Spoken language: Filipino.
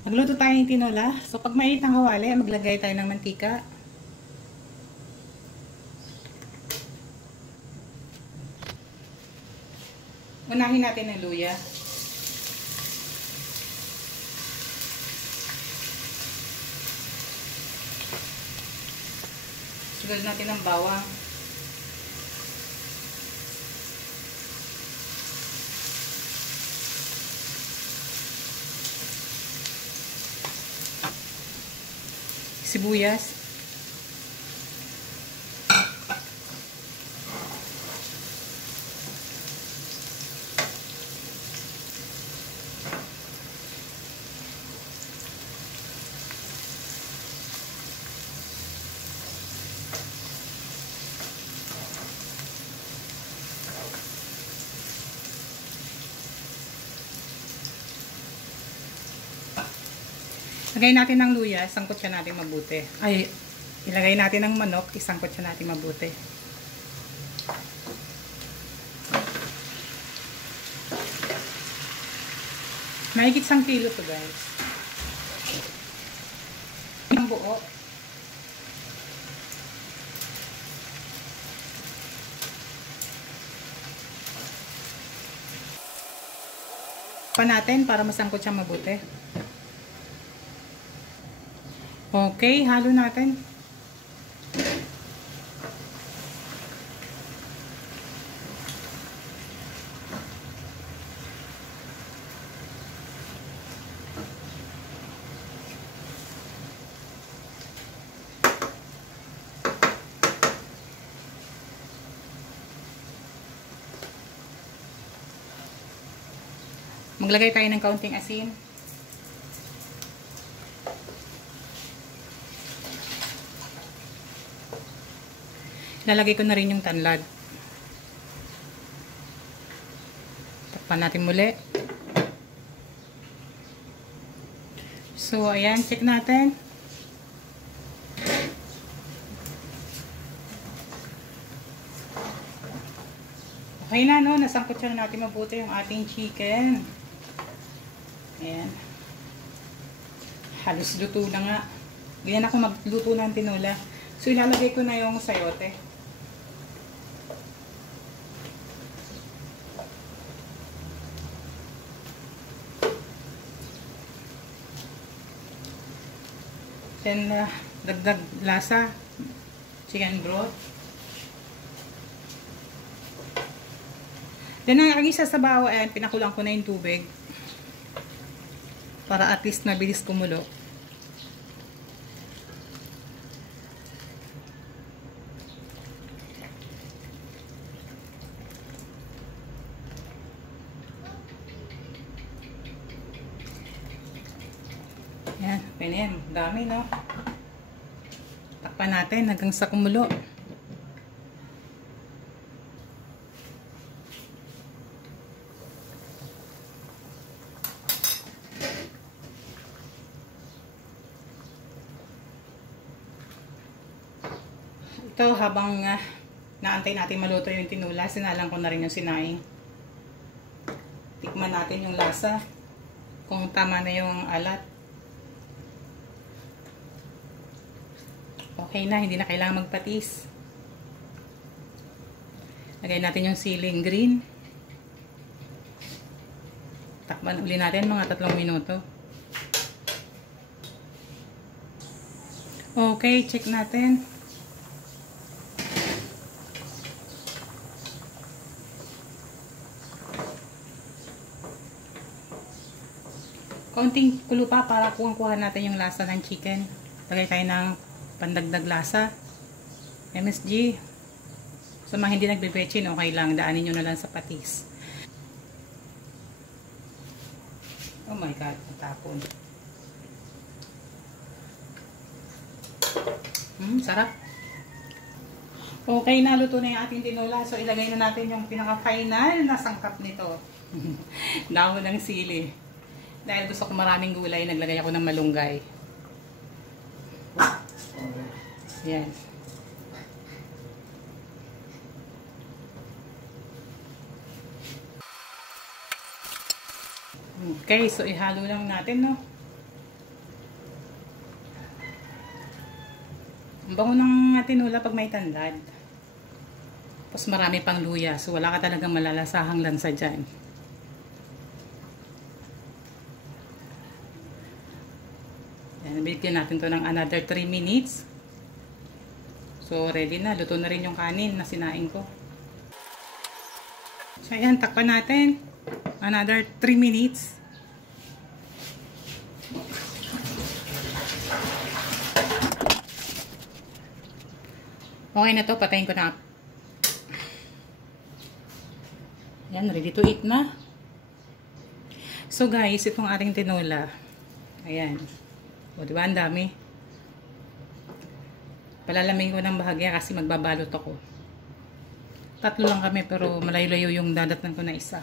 Magluto tayo ng tinola. So, pag mainit ang kawali, maglagay tayo ng mantika. Unahin natin ng luya. Sunod natin ng bawang. Sibuyas. Lagay natin ng luya, sangkot siya natin mabuti. Ay, ilagay natin ng manok, isangkot siya natin mabuti. Mahigit 1 kilo to guys. Ang buo. Pa natin para masangkot siya mabuti. Okay, halo natin. Maglagay tayo ng kaunting asin. Lalagay ko na rin yung tanlad. Takpan natin muli. So, ayan. Check natin. Okay na, no? Nasangkot siya na natin mabuti yung ating chicken. Ayan. Halos luto na nga. Ganyan ako magluto ng tinola. So, ilalagay ko na yung sayote. Then, dagdag lasa, chicken broth. Then, ang isa sa bawa, ayan, pinakulang ko na yung tubig. Para at least mabilis kumulo. Ayan, pwede yan. Dami, no? Takpan natin hanggang sa kumulo. Ito, habang naantay natin maluto yung tinula, sinalang ko na rin yung sinaing. Tikman natin yung lasa. Kung tama na yung alat. Okay na, hindi na kailangan magpatis. Lagay natin yung siling green. Takpan uli natin mga 3 minuto. Okay, check natin. Kaunting kulo pa para kuha natin yung lasa ng chicken. Lagay tayo ng pandagdag lasa. MSG. Sa mga hindi nagbe-bechin, okay lang. Daanin nyo na lang sa patis. Oh my God, natapon. Sarap. Okay, naluto na yung ating tinola. So, ilagay na natin yung pinaka-final na sangkap nito. Dahon ng sili. Dahil gusto ko maraming gulay, naglagay ako ng malunggay. Yan. Okay, so ihalo lang natin, no? Ang bango ng tinola pag may tanlad. Tapos marami pang luya. So wala ka talagang malalasahang lansa dyan. Yan, bigyan natin to ng another 3 minutes. So ready na. Luto na rin yung kanin na sinain ko. So ayan, takpan natin. Another 3 minutes. Okay na to, patayin ko na. Yan, ready to eat na. So guys, itong ating tinola. Ayan. O, diba? Ang dami. Palalamig ko ng bahagya kasi magbabalot ako. 3 lang kami pero malayo-layo yung dadatnan ko na isa.